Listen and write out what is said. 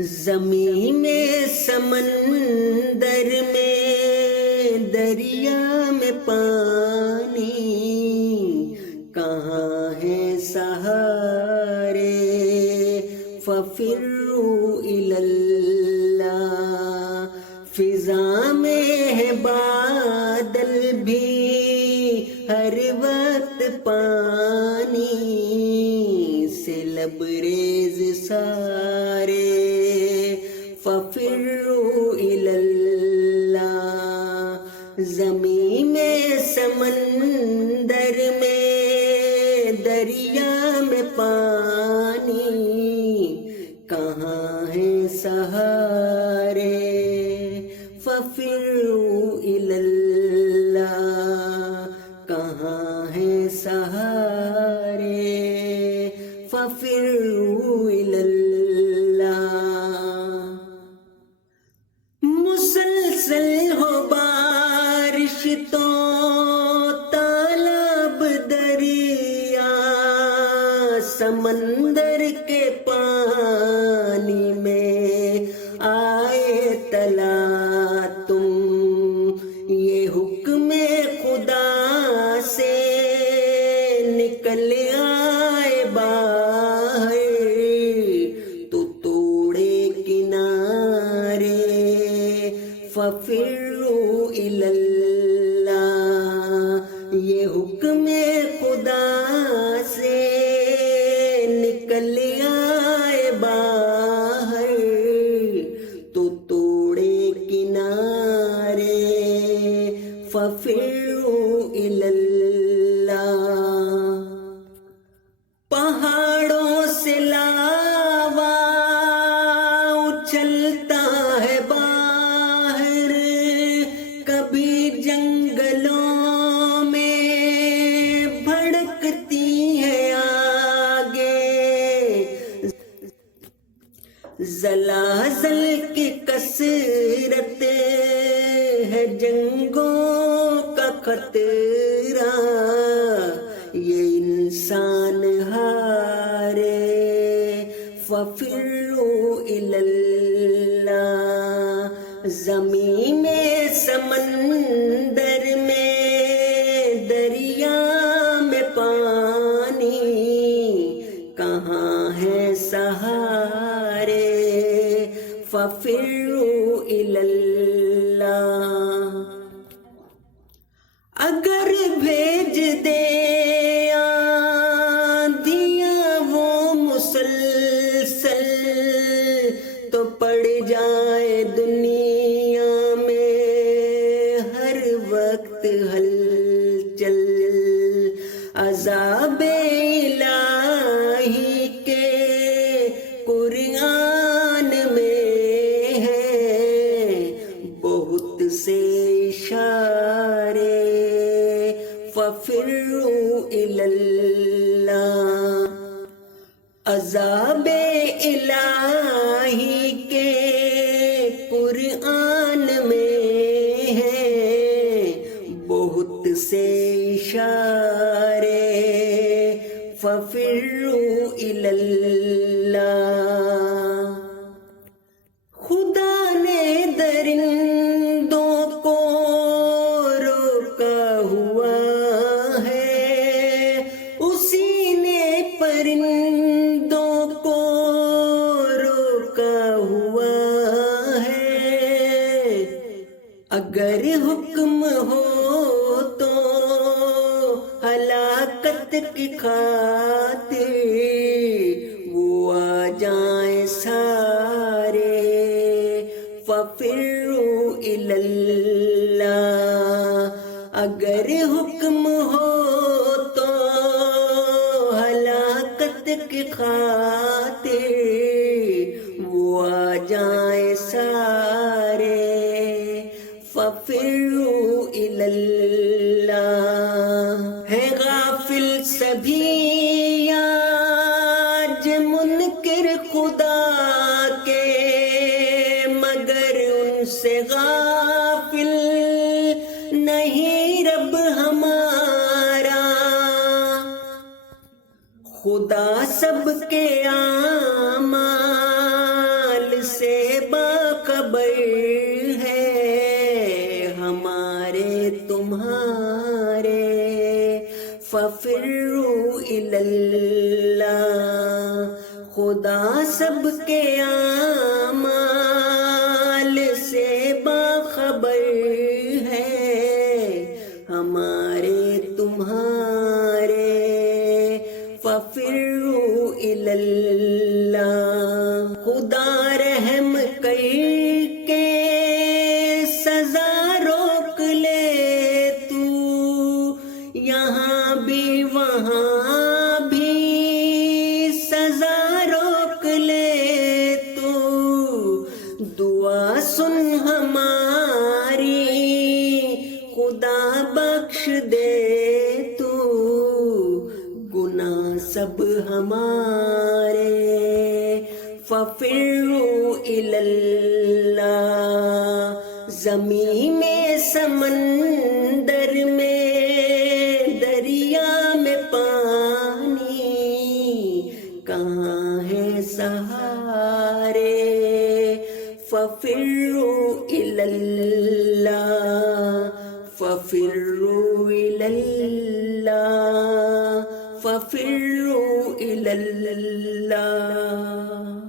زمین میں سمندر میں دریا میں پانی، کہاں ہے سہارے ففروا الی اللہ۔ فضا میں ہے بادل بھی ہر وقت پانی سے لبریز سارے ففروا الی اللہ۔ زمین میں سمندر میں دریا میں پانی، کہاں ہے سہارے ففروا الی اللہ۔ کہاں ہے سہارے ففروا الی اللہ۔ مسلسل ہو بارش تو تالاب دریا، سمندر کے پانی میں آئے تلا تم، یہ حکم خدا سے نکل آئے باہر تو توڑے کنارے ففروا الی اللہ۔ یہ حکم خدا سے نکل آئے باہر تو توڑے کنارے ففروا الی اللہ۔ پہاڑوں سے لاوا اچھلتا ہے باہر، کبھی جنگلوں میں بھڑکتی ہے آگے، زلازل کی کثرت ہے جنگوں کا خطرہ، یہ انسان ہارے ففروا الی اللہ۔ زمین میں سمندر میں دریا میں پانی، کہاں ہے سہارے ففروا الی اللہ۔ اگر بھیج دے آندھیاں وہ مسلسل، تو پڑ جائے دنیا میں ہر وقت ہلچل، عذاب الہی کے قرآن میں ہے بہت سے اشارے ففروا الی اللہ۔ عذاب الہی کے قرآن میں ہے بہت سے اشارے ففروا الی اللہ۔ خدا نے درندوں کو روکا ہوا ہے، اسی نے پرندوں کو روکا ہوا ہے۔ اگر حکم ہو تو ہلاکت کی خاطر وہ آ جائیں سارے ففروا الی اللہ۔ اگر حکم ہو تو ہلاکت کی خاطر وہ آ جائیں سارے ففروا الی اللہ۔ ہے غافل سبھی آج منکر خدا کے، مگر ان سے غافل نہیں رب ہمارا۔ خدا سب کے اعمال باخبر ہے ہمارے تمہارے ففروا الی اللہ خدا سب کے اعمال سے باخبر ہے ہمارے تمہارے ففروا الی اللہ خدا رحم کر کے سزا روک لے تو یہاں بھی وہاں بھی سزا روک لے تو دعا سن ہماری خدا بخش دے تو گناہ سب ہمارے ففروا الی اللہ زمین میں سمندر میں دریا میں پانی کہاں ہے سہارے ففروا الی اللہ ففروا الی اللہ ففروا الی اللہ